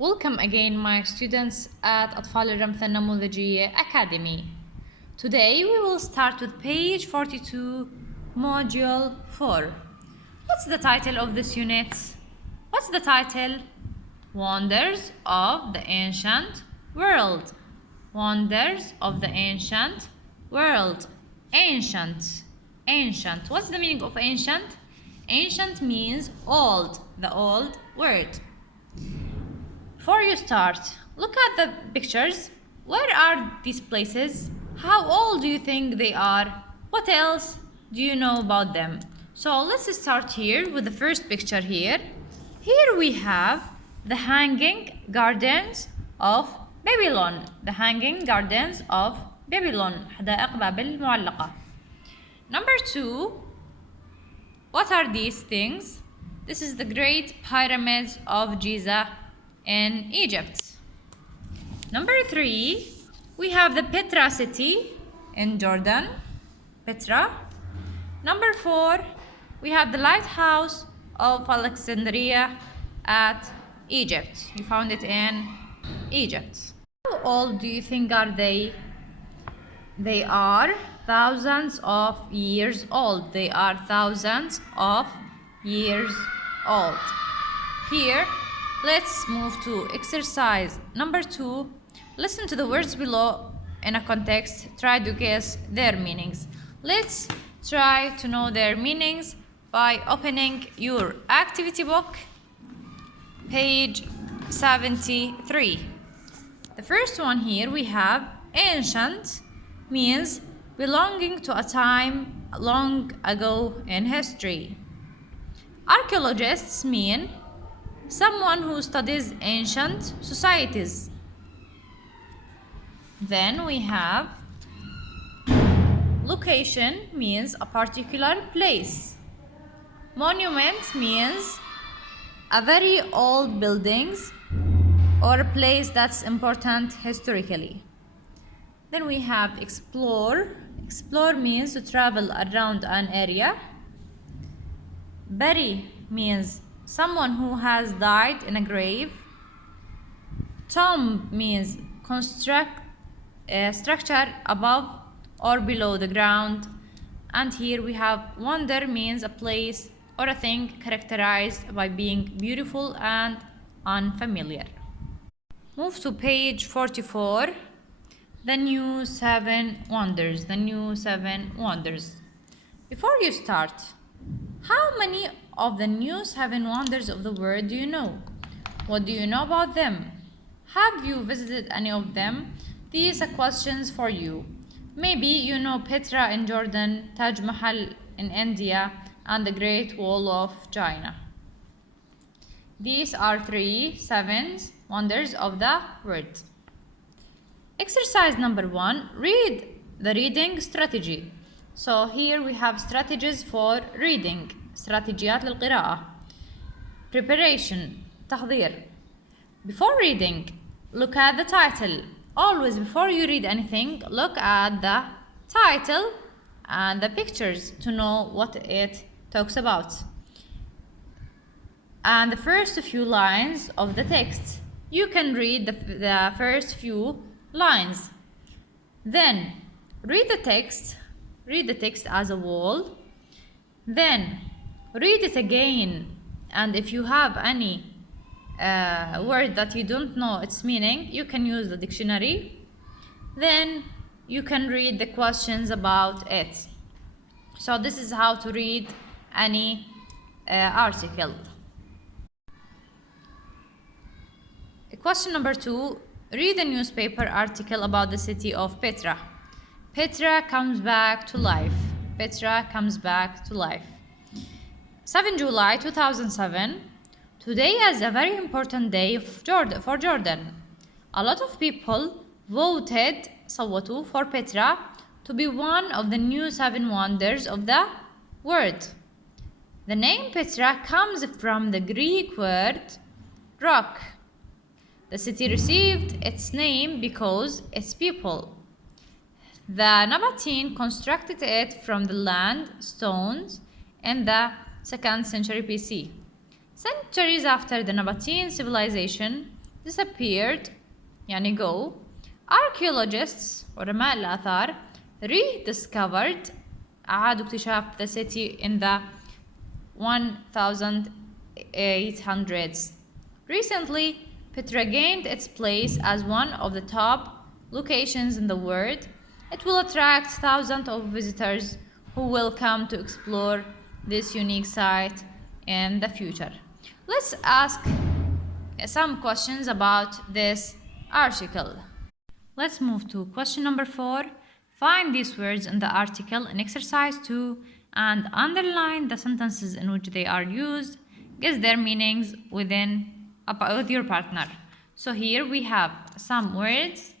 Welcome again my students at أطفال الرمثة النموذجية Academy. Today we will start with page 42, module 4. What's the title of this unit? What's the title? Wonders of the Ancient World. Wonders of the Ancient World. Ancient. Ancient. What's the meaning of ancient? Ancient means old, the old word. Before you start, look at the pictures. Where are these places? How old do you think they are? What else do you know about them? So let's start here with the first picture here. Here we have the Hanging Gardens of Babylon. The Hanging Gardens of Babylon. حدائق بابل المعلقة. Number 2, what are these things? This is the Great Pyramids of Giza in Egypt. Number 3, we have the Petra city in Jordan. Petra. Number 4, we have the lighthouse of Alexandria at Egypt. You found it in Egypt. How old do you think are they? They are thousands of years old. They are thousands of years old. Here, let's move to exercise number 2. Listen to the words below in a context. Try to guess their meanings. Let's try to know their meanings by opening your activity book, page 73. The first one here we have ancient means belonging to a time long ago in history. Archaeologists mean someone who studies ancient societies. Then we have location means a particular place. Monument means a very old buildings or a place that's important historically. Then we have explore. Explore means to travel around an area. Bury means someone who has died in a grave. Tomb means construct a structure above or below the ground. And here we have wonder means a place or a thing characterized by being beautiful and unfamiliar. Move to page 44. The new 7 wonders. The new 7 wonders. Before you start, how many of the new 7 wonders of the world do you know? What do you know about them? Have you visited any of them? These are questions for you. Maybe you know Petra in Jordan, Taj Mahal in India, and the Great Wall of China. These are 7 wonders of the world. Exercise number 1, read the reading strategy. So here we have strategies for reading. استراتيجيات للقراءة. Preparation. تحضير. Before reading, look at the title. Always before you read anything, look at the title and the pictures to know what it talks about. And the first few lines of the text. You can read the first few lines. Then read the text. Read the text as a whole. Then read it again, and if you have any word that you don't know its meaning, you can use the dictionary. Then you can read the questions about it. So this is how to read any article. Question number 2, read a newspaper article about the city of Petra. Petra comes back to life. Petra comes back to life. 7 July 2007. Today is a very important day for Jordan. A lot of people voted, صوتوا, for Petra to be one of the new 7 wonders of the world. The name Petra comes from the Greek word rock. The city received its name because its people. The Nabatean constructed it from the land stones in the 2nd century BC. Centuries after the Nabatean civilization, disappeared يعني go. Archaeologists علماء الآثار rediscovered أعادوا اكتشاف the city in the 1800s. Recently, Petra gained its place as one of the top locations in the world. It will attract thousands of visitors who will come to explore this unique site in the future. Let's ask some questions about this article. Let's move to question number 4. Find these words in the article in exercise 2 and underline the sentences in which they are used. Guess their meanings with your partner. So here we have some words.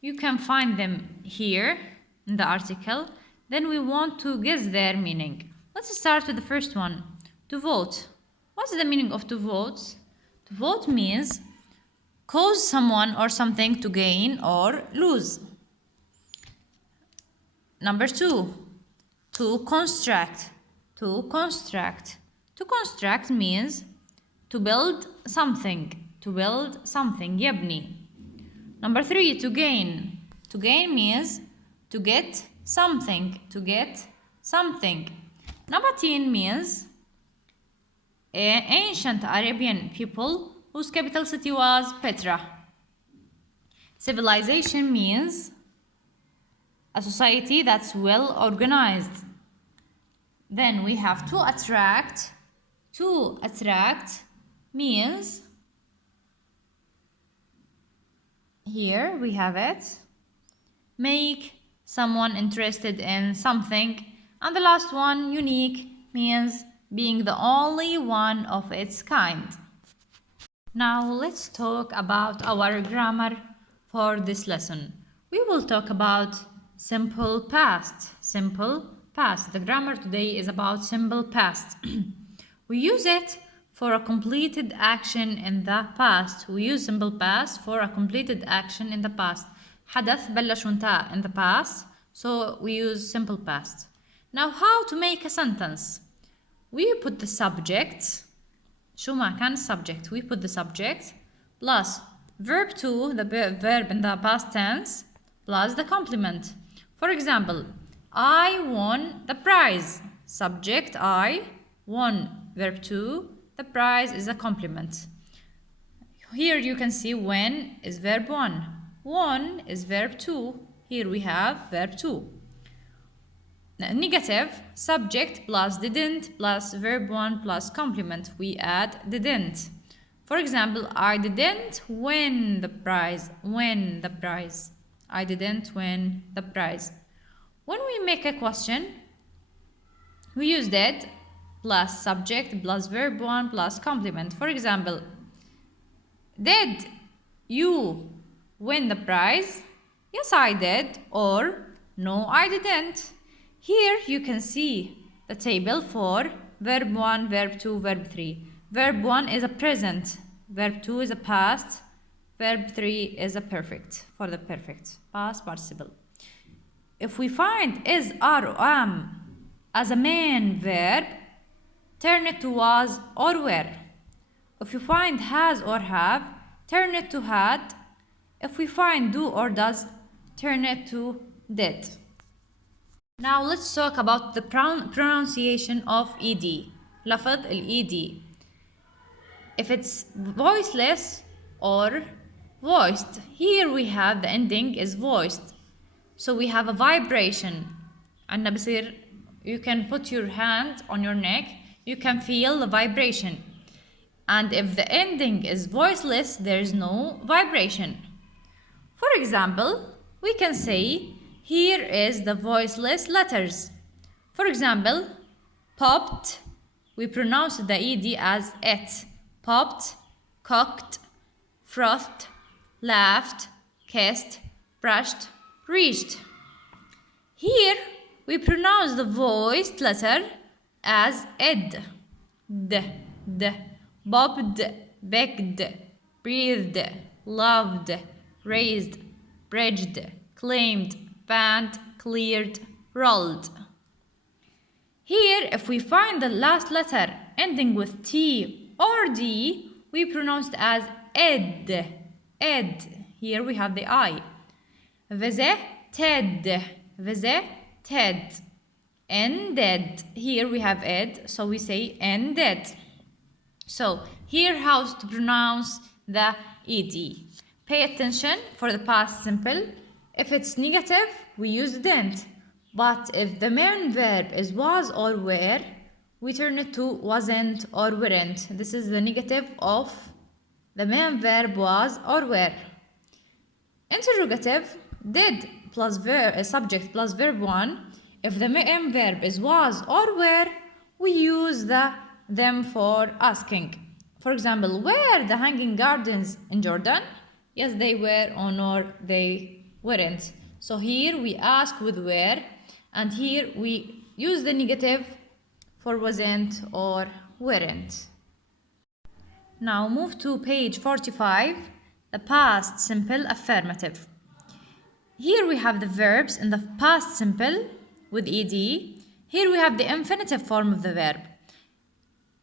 You can find them here in the article. Then we want to guess their meaning. Let's start with the first one. To vote. What's the meaning of to vote? To vote means cause someone or something to gain or lose. Number 2, to construct. To construct. To construct means to build something. To build something. يبني. Number 3, to gain. To gain means to get something. To get something. Nabatean means ancient Arabian people whose capital city was Petra. Civilization means a society that's well organized. Then we have to attract. To attract means, here we have it, make someone interested in something. And the last one, unique, means being the only one of its kind. Now let's talk about our grammar for this lesson. We will talk about simple past. Simple past. The grammar today is about simple past. We use it for a completed action in the past. We use simple past for a completed action in the past. حدث بلش وانتهى in the past. So we use simple past. Now how to make a sentence? We put the subject. شو ما كان subject. We put the subject plus verb to, the verb in the past tense, plus the complement. For example, I won the prize. Subject I, won, verb to, the prize is a complement. Here you can see when is verb 1. Won is verb 2. Here we have verb 2. Negative, subject plus didn't plus verb 1 plus complement. We add didn't. For example, I didn't win the prize. Win the prize. I didn't win the prize. When we make a question, we use did plus subject plus verb 1 plus complement. For example, did you win the prize? Yes, I did. Or no, I didn't. Here you can see the table for verb 1, verb 2, verb 3. Verb 1 is a present. Verb 2 is a past. Verb 3 is a perfect, for the perfect, past participle. If we find is, are, or am as a main verb, turn it to was or were. If you find has or have, turn it to had. If we find do or does, turn it to did. Now let's talk about the pronunciation of ed. لفظ ed. If it's voiceless or voiced, here we have the ending is voiced. So we have a vibration. عندنا بصير, you can put your hand on your neck, you can feel the vibration. And if the ending is voiceless, there is no vibration. For example, we can say, here is the voiceless letters. For example, popped, we pronounce the ed as it. Popped, cocked, frothed, laughed, kissed, brushed, reached. Here we pronounce the voiced letter as ed. D, bobbed, begged, breathed, loved, raised, bridged, claimed, banned, cleared, rolled. Here, if we find the last letter ending with T or D, we pronounce it as ed. ed. Here we have the I. Visited. Visited. Ended. Here we have ed, so we say ended. So here how to pronounce the ed. Pay attention for the past simple. If it's negative, we use didn't. But if the main verb is was or were, we turn it to wasn't or weren't. This is the negative of the main verb was or were. Interrogative, did plus subject plus verb 1. If the main verb is was or were, we use them for asking. For example, were the hanging gardens in Jordan? Yes, they were, or no, they weren't. So here we ask with were, and here we use the negative for wasn't or weren't. Now move to page 45, the past simple affirmative. Here we have the verbs in the past simple with ed. Here we have the infinitive form of the verb.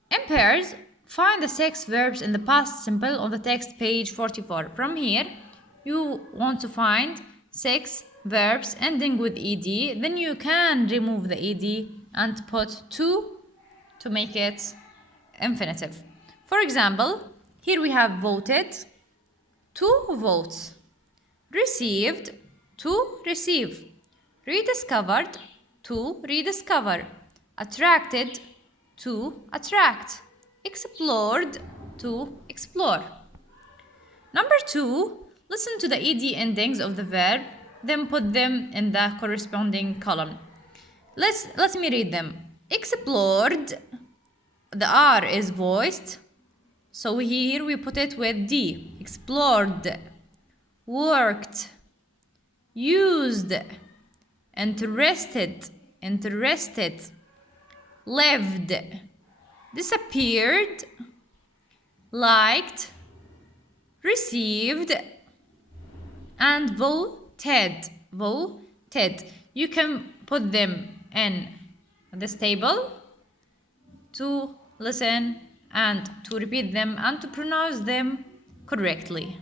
In pairs, find the 6 verbs in the past simple on the text page 44. From here, you want to find 6 verbs ending with ed. Then you can remove the ed and put 2 to make it infinitive. For example, here we have voted, 2 votes. Received, to receive. Rediscovered, to rediscover. Attracted, to attract. Explored, to explore. Number 2, listen to the ed endings of the verb, then put them in the corresponding column. Let me read them. Explored, the R is voiced, so here we put it with D. Explored. Worked. Used. Interested. Lived. Disappeared. Liked. Received. And voted. You can put them in this table to listen and to repeat them and to pronounce them correctly.